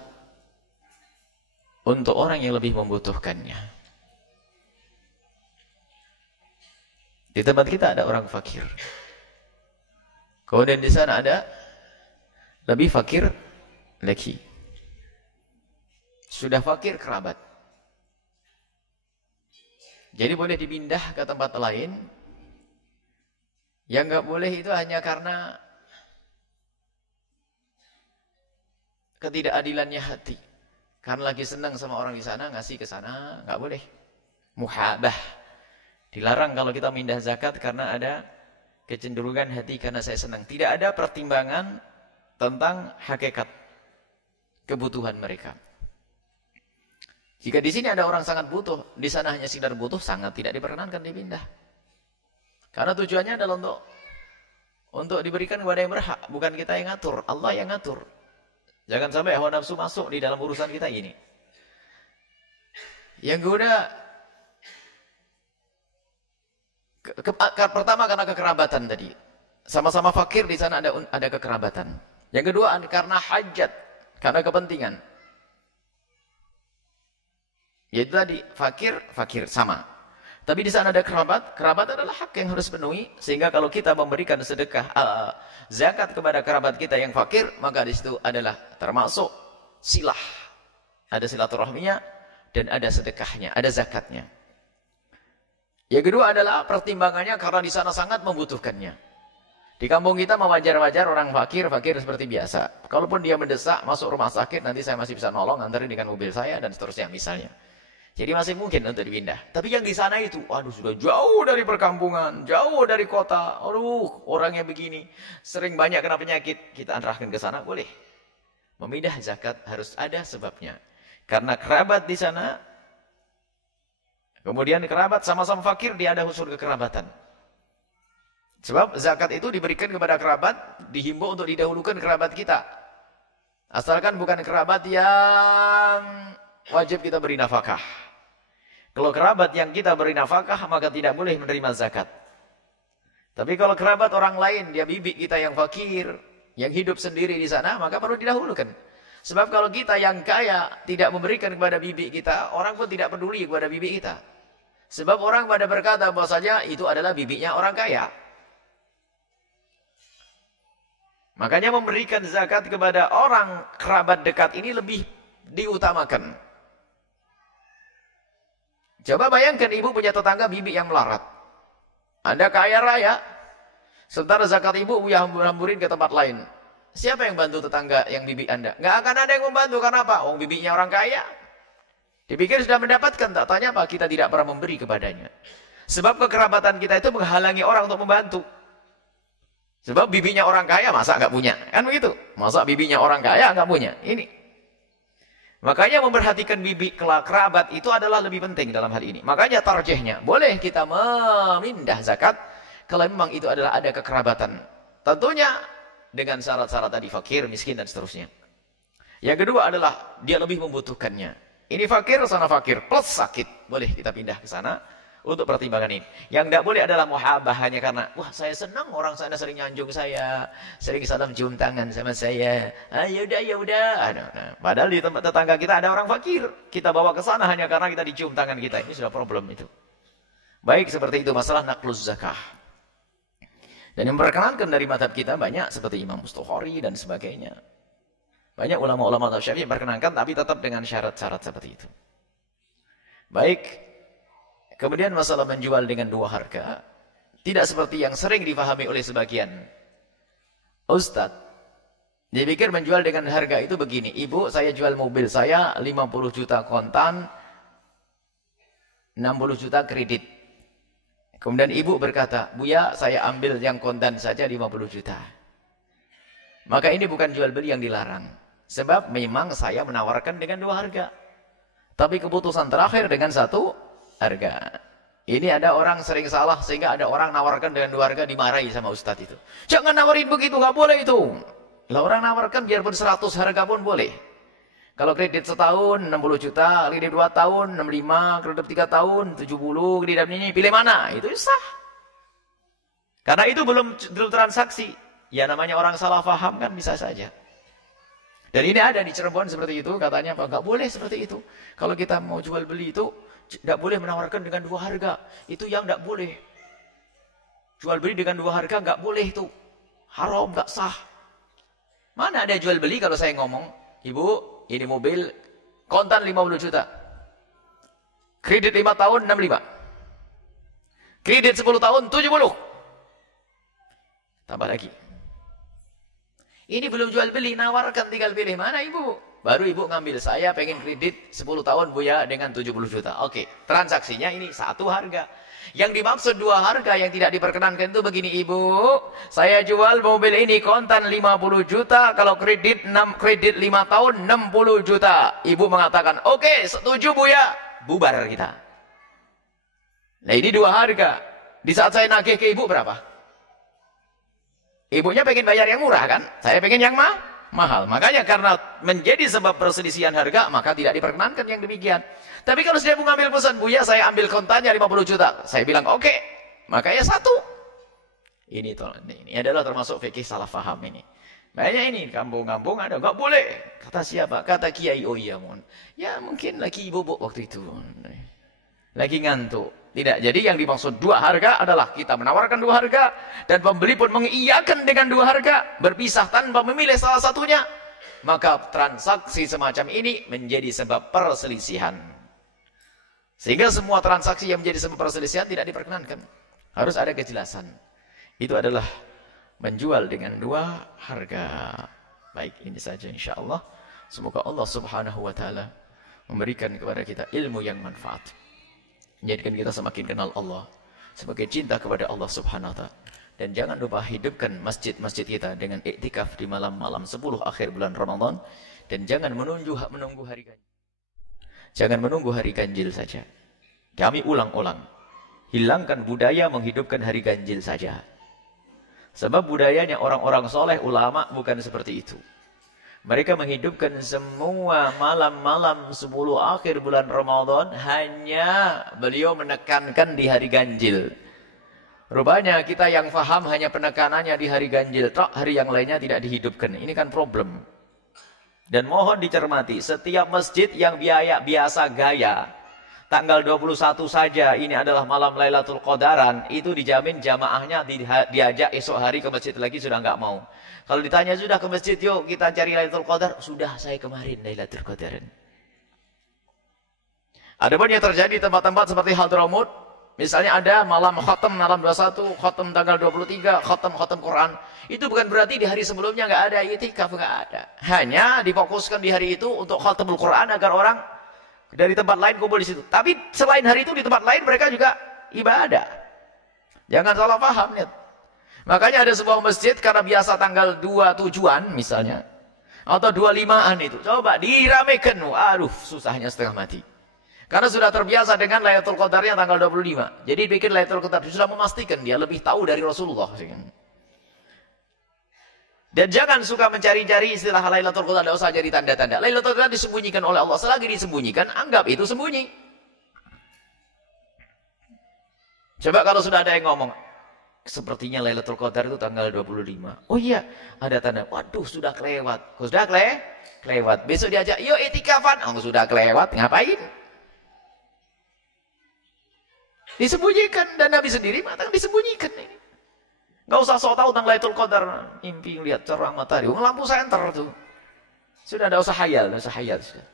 untuk orang yang lebih membutuhkannya. Di tempat kita ada orang fakir. Kemudian di sana ada lebih fakir lagi. Sudah fakir kerabat. Jadi boleh dipindah ke tempat lain. Yang nggak boleh itu hanya karena ketidakadilannya hati. Karena lagi senang sama orang di sana, ngasih ke sana, nggak boleh. Muhabah. Dilarang kalau kita mindah zakat karena ada kecenderungan hati karena saya senang. Tidak ada pertimbangan tentang hakikat kebutuhan mereka. Jika di sini ada orang sangat butuh, di sana hanya sekedar butuh, sangat tidak diperkenankan dipindah. Karena tujuannya adalah untuk diberikan kepada yang berhak, bukan kita yang ngatur, Allah yang ngatur. Jangan sampai hawa nafsu masuk di dalam urusan kita ini. Yang kedua, pertama karena kekerabatan tadi. Sama-sama fakir di sana ada kekerabatan. Yang kedua karena hajat, karena kepentingan. Yaitu tadi fakir sama. Tapi di sana ada kerabat adalah hak yang harus penuhi. Sehingga kalau kita memberikan sedekah zakat kepada kerabat kita yang fakir, maka di situ adalah termasuk silah. Ada silaturahminya dan ada sedekahnya, ada zakatnya. Yang kedua adalah pertimbangannya karena di sana sangat membutuhkannya. Di kampung kita wajar-wajar orang fakir seperti biasa. Kalaupun dia mendesak masuk rumah sakit, nanti saya masih bisa nolong, antarin dengan mobil saya dan seterusnya misalnya. Jadi masih mungkin untuk dipindah. Tapi yang di sana itu, aduh sudah jauh dari perkampungan, jauh dari kota. Aduh, orangnya begini, sering banyak kena penyakit. Kita arahkan ke sana, boleh. Memindah zakat harus ada sebabnya. Karena kerabat di sana, kemudian kerabat sama-sama fakir, dia ada unsur kekerabatan. Sebab zakat itu diberikan kepada kerabat, dihimbau untuk didahulukan kerabat kita. Asalkan bukan kerabat yang wajib kita beri nafkah. Kalau kerabat yang kita beri nafkah, maka tidak boleh menerima zakat. Tapi kalau kerabat orang lain, dia bibi kita yang fakir, yang hidup sendiri di sana, maka perlu didahulukan. Sebab kalau kita yang kaya tidak memberikan kepada bibi kita, orang pun tidak peduli kepada bibi kita. Sebab orang pada berkata bahwasanya itu adalah bibinya orang kaya. Makanya memberikan zakat kepada orang kerabat dekat ini lebih diutamakan. Coba bayangkan ibu punya tetangga bibi yang melarat. Anda kaya raya, sementara zakat ibu hamburin ke tempat lain. Siapa yang bantu tetangga yang bibi Anda? Nggak akan ada yang membantu, karena apa? Oh, bibinya orang kaya. Dipikir sudah mendapatkan, tak tanya apa? Kita tidak pernah memberi kepadanya. Sebab kekerabatan kita itu menghalangi orang untuk membantu. Sebab bibinya orang kaya, masa nggak punya? Kan begitu? Masa bibinya orang kaya nggak punya? Ini. Makanya memperhatikan bibi kerabat itu adalah lebih penting dalam hal ini. Makanya tarjihnya, boleh kita memindah zakat kalau memang itu adalah ada kekerabatan. Tentunya dengan syarat-syarat tadi, fakir, miskin, dan seterusnya. Yang kedua adalah dia lebih membutuhkannya. Ini fakir, sana fakir, plus sakit. Boleh kita pindah ke sana untuk pertimbangan ini. Yang tidak boleh adalah muhabah hanya karena, wah saya senang orang sana sering nyanjung saya, sering salam cium tangan sama saya. Ah yaudah, yaudah. Nah, padahal di tempat tetangga kita ada orang fakir. Kita bawa ke sana hanya karena kita dicium tangan kita. Ini sudah problem itu. Baik, seperti itu masalah nakluz zakah. Dan yang memperkenankan dari mazhab kita banyak seperti Imam Mustokhori dan sebagainya. Banyak ulama-ulama mazhab Syafi'i memperkenankan tapi tetap dengan syarat-syarat seperti itu. Baik. Kemudian masalah menjual dengan dua harga. Tidak seperti yang sering difahami oleh sebagian ustadz. Dia pikir menjual dengan harga itu begini. Ibu, saya jual mobil saya 50 juta kontan, 60 juta kredit. Kemudian ibu berkata, Buya, saya ambil yang kontan saja 50 juta. Maka ini bukan jual beli yang dilarang. Sebab memang saya menawarkan dengan dua harga. Tapi keputusan terakhir dengan satu harga. Ini ada orang sering salah sehingga ada orang nawarkan dengan dua harga, dimarahi sama ustadz itu. Jangan nawarin begitu, nggak boleh itu. Lah orang nawarkan biarpun 100 harga pun boleh. Kalau kredit setahun 60 juta, kredit 2 tahun 65, kredit 3 tahun 70, kredit ini pilih mana? Itu sah. Karena itu belum transaksi. Ya namanya orang salah paham kan bisa saja. Dan ini ada di Cirebon seperti itu, katanya apa? Nggak boleh seperti itu. Kalau kita mau jual beli itu tidak boleh menawarkan dengan dua harga. Itu yang tidak boleh. Jual beli dengan dua harga nggak boleh itu. Haram, nggak sah. Mana ada jual beli kalau saya ngomong, Ibu, ini mobil kontan 50 juta. Kredit 5 tahun 65. Kredit 10 tahun 70. Tambah lagi. Ini belum jual beli, nawarkan tinggal pilih mana Ibu. Baru ibu ngambil, saya pengen kredit 10 tahun Buya dengan 70 juta. Oke, transaksinya ini satu harga. Yang dimaksud dua harga yang tidak diperkenankan itu begini, Ibu. Saya jual mobil ini kontan 50 juta, kalau kredit 5 tahun 60 juta. Ibu mengatakan, oke, setuju Buya. Bubar kita. Nah ini dua harga. Di saat saya nagih ke ibu berapa? Ibunya pengen bayar yang murah kan? Saya pengen yang mahal. Makanya karena menjadi sebab perselisihan harga, maka tidak diperkenankan yang demikian. Tapi kalau sudah mengambil pesan, Buya saya ambil kontannya 50 juta. Saya bilang oke. Maka ya satu. Ini adalah termasuk fikih salah faham ini. Banyak ini, kampung-kampung ada. Enggak boleh. Kata siapa? Kata Kiai. Oh iya mohon. Ya mungkin lagi bobok waktu itu. Lagi ngantuk. Tidak, jadi yang dimaksud dua harga adalah kita menawarkan dua harga dan pembeli pun mengiyakan dengan dua harga, berpisah tanpa memilih salah satunya, maka transaksi semacam ini menjadi sebab perselisihan. Sehingga semua transaksi yang menjadi sebab perselisihan tidak diperkenankan. Harus ada kejelasan. Itu adalah menjual dengan dua harga. Baik, ini saja insyaallah. Semoga Allah Subhanahu wa taala memberikan kepada kita ilmu yang manfaat, menjadikan kita semakin kenal Allah, semakin cinta kepada Allah Subhanahu wa taala. Dan jangan lupa hidupkan masjid-masjid kita dengan iktikaf di malam-malam 10 akhir bulan Ramadan, dan jangan menunggu hari ganjil. Jangan menunggu hari ganjil saja. Kami ulang-ulang, hilangkan budaya menghidupkan hari ganjil saja. Sebab budayanya orang-orang soleh ulama bukan seperti itu. Mereka menghidupkan semua malam-malam 10 akhir bulan Ramadan, hanya beliau menekankan di hari ganjil. Rupanya kita yang faham hanya penekanannya di hari ganjil, hari yang lainnya tidak dihidupkan. Ini kan problem. Dan mohon dicermati, setiap masjid yang biasa gaya, tanggal 21 saja ini adalah malam Lailatul Qadaran, itu dijamin jamaahnya diajak esok hari ke masjid lagi sudah nggak mau. Kalau ditanya sudah ke masjid, yuk kita cari Lailatul Qadar, sudah saya kemarin Lailatul Qadaran. Adapun yang terjadi di tempat-tempat seperti Hadramaut, misalnya ada malam khatam, malam 21, khatam tanggal 23, khatam Quran. Itu bukan berarti di hari sebelumnya nggak ada itikaf, nggak ada. Hanya difokuskan di hari itu untuk khatamul Quran agar orang dari tempat lain kumpul di situ. Tapi selain hari itu di tempat lain mereka juga ibadah. Jangan salah paham, lihat. Makanya ada sebuah masjid karena biasa tanggal 27-an misalnya, atau 25-an itu, coba diramekan, waduh susahnya setengah mati. Karena sudah terbiasa dengan Lailatul Qadarnya tanggal 25. Jadi bikin Lailatul Qadar, sudah memastikan dia lebih tahu dari Rasulullah. Dan jangan suka mencari-cari istilah Lailatul Qadar, tidak usah jadi tanda-tanda. Lailatul Qadar disembunyikan oleh Allah. Selagi disembunyikan, anggap itu sembunyi. Coba kalau sudah ada yang ngomong, sepertinya Lailatul Qadar itu tanggal 25. Oh iya, ada tanda. Waduh, sudah kelewat. Sudah kelewat. Besok diajak, yuk itikafan. Oh, sudah kelewat, ngapain? Disembunyikan, dan Nabi sendiri mengatakan disembunyikan ini. Gak usah sok tahu tentang Lailatul Qadar, mimpi lihat cerah matahari, lampu senter tuh. Sudah tidak usah hayal, sudah.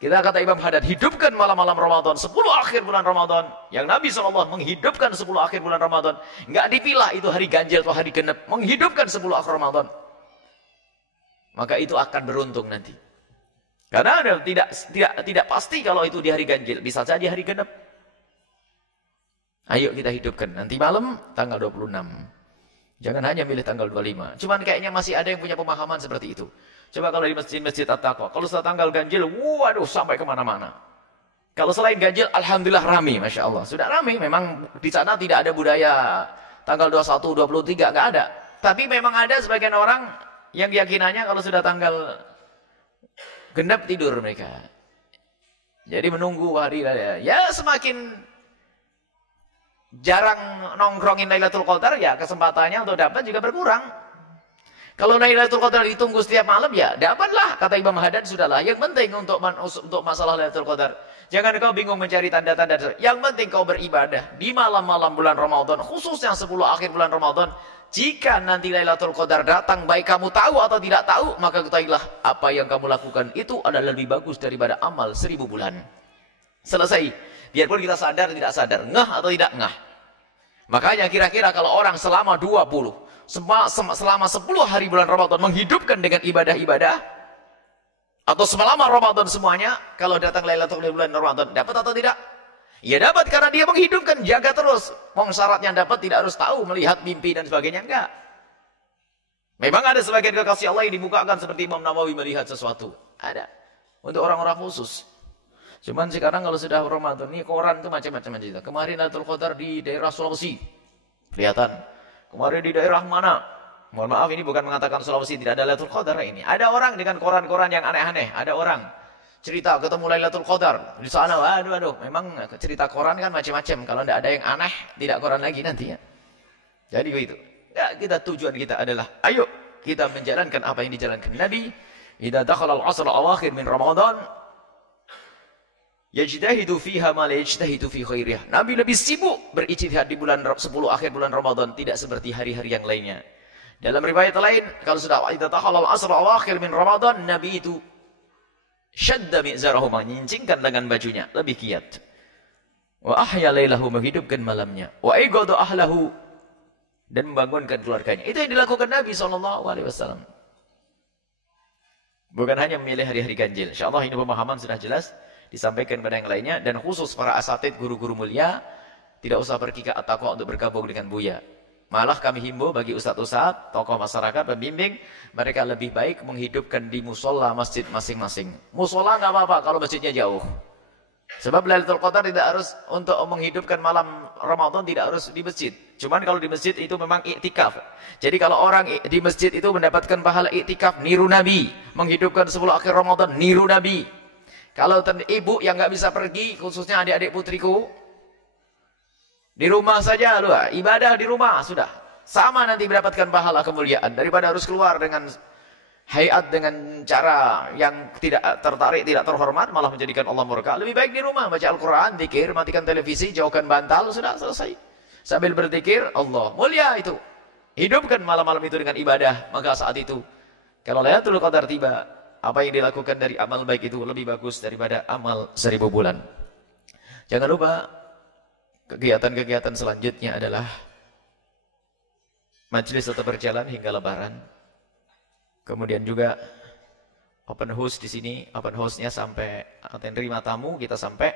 Kita kata Imam Haddad, hidupkan malam-malam Ramadan, 10 akhir bulan Ramadan. Yang Nabi SAW menghidupkan 10 akhir bulan Ramadan. Nggak dipilah itu hari ganjil atau hari genep, menghidupkan 10 akhir Ramadan. Maka itu akan beruntung nanti. Karena tidak pasti kalau itu di hari ganjil, bisa saja hari genep. Ayo kita hidupkan. Nanti malam tanggal 26. Jangan hanya milih tanggal 25. Cuman kayaknya masih ada yang punya pemahaman seperti itu. Coba kalau di masjid-masjid At-Taqwa. Kalau setelah tanggal ganjil, waduh sampai kemana-mana. Kalau selain ganjil, alhamdulillah rame, Masya Allah. Sudah rame, memang di sana tidak ada budaya tanggal 21, 23, nggak ada. Tapi memang ada sebagian orang yang keyakinannya kalau sudah tanggal genap tidur mereka. Jadi menunggu hari raya. Ya semakin jarang nongkrongin Lailatul Qadar, ya kesempatannya untuk dapat juga berkurang. Kalau Lailatul Qadar ditunggu setiap malam, ya dapatlah. Kata Imam Haddad, sudahlah. Yang penting untuk masalah Lailatul Qadar, jangan kau bingung mencari tanda-tanda. Yang penting kau beribadah di malam-malam bulan Ramadan, khususnya 10 akhir bulan Ramadan. Jika nanti Lailatul Qadar datang, baik kamu tahu atau tidak tahu, maka ketahuilah apa yang kamu lakukan itu adalah lebih bagus daripada amal 1000 bulan. Selesai. Biarpun kita sadar tidak sadar, ngah atau tidak ngah. Makanya kira-kira kalau orang selama 20, selama 10 hari bulan Ramadan menghidupkan dengan ibadah-ibadah, atau selama Ramadan semuanya, kalau datang Lailatul bulan Ramadan, dapat atau tidak? Ya dapat, karena dia menghidupkan, jaga terus. Wong syaratnya dapat tidak harus tahu, melihat mimpi dan sebagainya, enggak. Memang ada sebagian kekasih Allah yang dibukakan seperti Imam Nawawi melihat sesuatu. Ada. Untuk orang-orang khusus. Cuman sekarang kalau sudah Ramadan, ini koran itu macam-macam cerita. Kemarin Lailatul Qadar di daerah Sulawesi. Kelihatan. Kemarin di daerah mana? Mohon maaf, ini bukan mengatakan Sulawesi tidak ada Lailatul Qadar ini. Ada orang dengan koran-koran yang aneh-aneh. Ada orang cerita ketemu Lailatul Qadar di sana. Waduh, memang cerita koran kan macam-macam. Kalau tidak ada yang aneh, tidak koran lagi nantinya. Jadi begitu. Ya, tujuan kita adalah, ayo kita menjalankan apa yang dijalankan Nabi. Idza dakhala al-'asr al-awakhir min Ramadan, yajtahidu fiha ma la yajtahidu fi khairih. Nabi lebih sibuk berijtihad di bulan 10 akhir bulan Ramadan, tidak seperti hari-hari yang lainnya. Dalam riwayat lain, kalau sudah idza dakhala al-'asr al-awakhir min Ramadan, Nabi itu syadda mi'zarahu, menyincingkan lengan bajunya, lebih giat. Wa ahya lailahu, menghidupkan malamnya. Wa aigadu ahlahu, dan membangunkan keluarganya. Itu yang dilakukan Nabi SAW. Bukan hanya memilih hari-hari ganjil. InsyaAllah ini pemahaman sudah jelas. disampaikan kepada yang lainnya, dan khusus para asatid, guru-guru mulia, tidak usah pergi ke At-Taqwa untuk bergabung dengan Buya. Malah kami himbau bagi ustadz-ustadz, tokoh masyarakat, pembimbing, mereka lebih baik menghidupkan di musola masjid masing-masing. Musola nggak apa-apa kalau masjidnya jauh. Sebab Lailatul Qadar tidak harus untuk menghidupkan malam Ramadan, tidak harus di masjid. Cuman kalau di masjid itu memang iktikaf. Jadi kalau orang di masjid itu mendapatkan pahala iktikaf, niru Nabi. Menghidupkan 10 akhir Ramadan, niru Nabi. Kalau ibu yang nggak bisa pergi, khususnya adik-adik putriku, di rumah saja lu, ibadah di rumah sudah. Sama nanti mendapatkan pahala kemuliaan daripada harus keluar dengan hayat dengan cara yang tidak tertarik, tidak terhormat, malah menjadikan Allah murka. Lebih baik di rumah baca Al-Qur'an, zikir, matikan televisi, jauhkan bantal, sudah selesai. Sambil berzikir, Allah mulia itu. Hidupkan malam-malam itu dengan ibadah, maka saat itu kalau Lailatul Qadar tiba, apa yang dilakukan dari amal baik itu lebih bagus daripada amal 1000 bulan. Jangan lupa kegiatan-kegiatan selanjutnya adalah majelis tetap berjalan hingga Lebaran. Kemudian juga open house di sini, open house-nya sampai terima tamu kita sampai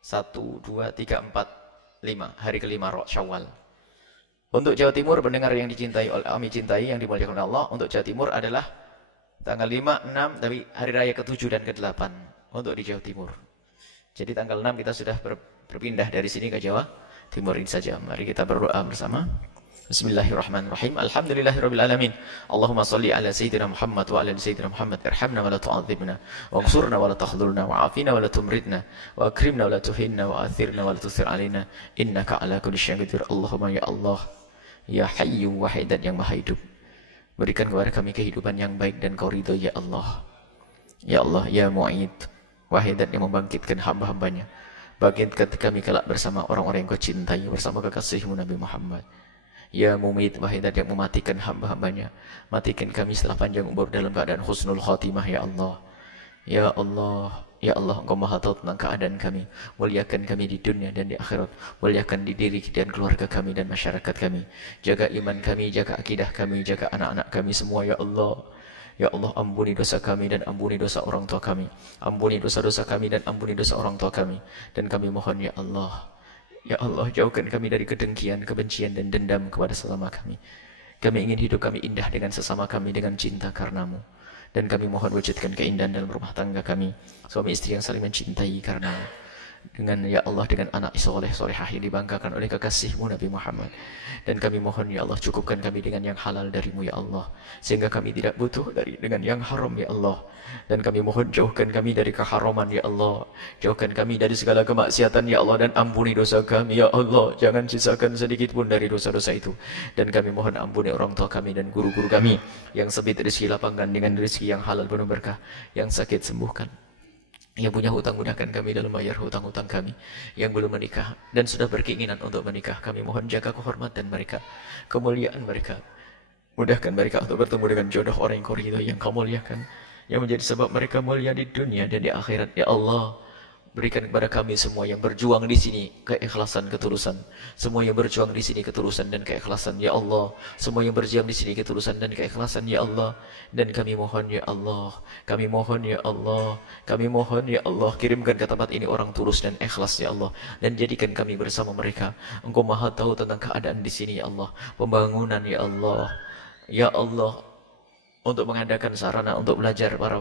1, 2, 3, 4, 5 hari kelima Syawal. Untuk Jawa Timur, pendengar yang dicintai oleh kami cintai, yang dimuliakan Allah, untuk Jawa Timur adalah tanggal 5, 6, tapi hari raya ke-7 dan ke-8 untuk di Jawa Timur. Jadi tanggal 6 kita sudah berpindah dari sini ke Jawa Timur ini saja. Mari kita berdoa bersama. Bismillahirrahmanirrahim. Alhamdulillahirabbil alamin. Allahumma shalli ala sayyidina Muhammad wa ala ali sayyidina Muhammad. Irhamna wa la tu'adzibna, waghfirna wa la tahdhurna, wa'afina wa la tumridna, wa akrimna wa la tuhinna, wa athirna wa la tusir alaina. Innaka ala kulli syai'in qadir. Allahumma ya Allah, ya Hayyu Wahidan yang Maha Hidup, berikan kepada kami kehidupan yang baik dan Kau ridho ya Allah. Ya Allah, ya Mu'id, Wahidan yang membangkitkan hamba-hambanya. Bangkitkan kami kelak bersama orang-orang yang Kau cintai, bersama kekasih-Mu Nabi Muhammad. Ya Mumit, Wahidat yang mematikan hamba-hambanya. Matikan kami setelah panjang umur dalam keadaan husnul khatimah ya Allah. Ya Allah, ya Allah, Engkau Maha Tahu tentang keadaan kami. Muliakan kami di dunia dan di akhirat. Muliakan di diri dan keluarga kami dan masyarakat kami. Jaga iman kami, jaga akidah kami, jaga anak-anak kami semua ya Allah. Ya Allah, ampuni dosa kami dan ampuni dosa orang tua kami. Ampuni dosa-dosa kami dan ampuni dosa orang tua kami. Dan kami mohon ya Allah, ya Allah, jauhkan kami dari kedengkian, kebencian dan dendam kepada sesama kami. Kami ingin hidup kami indah dengan sesama kami dengan cinta karenamu. Dan kami mohon wujudkan keindahan dalam rumah tangga kami, suami istri yang saling mencintai karenamu. Dengan ya Allah, dengan anak soleh solehah yang dibanggakan oleh kekasih-Mu Nabi Muhammad. Dan kami mohon ya Allah, cukupkan kami dengan yang halal dari-Mu ya Allah, sehingga kami tidak butuh dengan yang haram ya Allah. Dan kami mohon jauhkan kami dari keharaman ya Allah, jauhkan kami dari segala kemaksiatan ya Allah, dan ampuni dosa kami ya Allah. Jangan sisakan sedikit pun dari dosa-dosa itu. Dan kami mohon ampuni orang tua kami dan guru-guru kami yang sempit rezeki, lapangkan dengan rezeki yang halal penuh berkah. Yang sakit sembuhkan, yang punya hutang mudahkan kami dalam bayar hutang-hutang kami. Yang belum menikah dan sudah berkeinginan untuk menikah, kami mohon jaga kehormatan mereka, kemuliaan mereka. Mudahkan mereka untuk bertemu dengan jodoh orang yang Kau ridhoi, yang Kau muliakan, yang menjadi sebab mereka mulia di dunia dan di akhirat ya Allah. Berikan kepada kami semua yang berjuang di sini keikhlasan, ketulusan. Semua yang berjuang di sini ketulusan dan keikhlasan ya Allah. Semua yang berjuang di sini ketulusan dan keikhlasan ya Allah. Dan kami mohon ya Allah, kami mohon ya Allah, kami mohon ya Allah, kirimkan ke tempat ini orang tulus dan ikhlas ya Allah, dan jadikan kami bersama mereka. Engkau Maha Tahu tentang keadaan di sini ya Allah. Pembangunan ya Allah, ya Allah, untuk mengadakan sarana untuk belajar para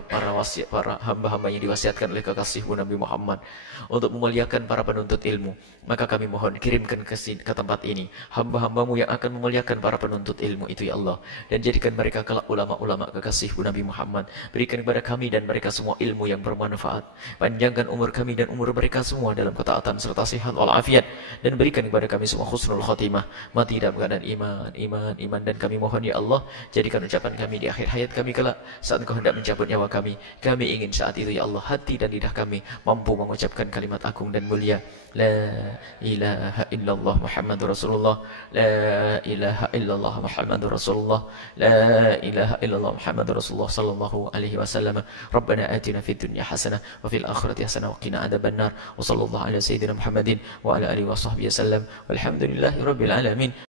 hamba-hamba yang diwasiatkan oleh kekasih-Mu Nabi Muhammad, untuk memuliakan para penuntut ilmu. Maka kami mohon kirimkan ke tempat ini hamba-hamba-Mu yang akan memuliakan para penuntut ilmu itu ya Allah, dan jadikan mereka kelak ulama-ulama kekasih-Mu Nabi Muhammad. Berikan kepada kami dan mereka semua ilmu yang bermanfaat. Panjangkan umur kami dan umur mereka semua dalam ketaatan serta sehat walafiat, dan berikan kepada kami semua husnul khatimah, mati dalam keadaan iman. Dan kami mohon ya Allah, jadikan ucapan kami di akhir hayat kami kelak saat Engkau hendak mencabut nyawa kami. Kami ingin saat itu ya Allah, hati dan lidah kami mampu mengucapkan kalimat agung dan mulia, la ilaha illallah Muhammadur Rasulullah, la ilaha illallah Muhammadur Rasulullah, la ilaha illallah Muhammadur Rasulullah sallallahu alaihi wasallam. Rabbana atina fid dunya hasanah wa fil akhirati hasanah wa qina adzabannar. Wa sallallahu ala sayyidina Muhammadin wa ala alihi wa sahbihi wasallam. Walhamdulillahirabbil alamin.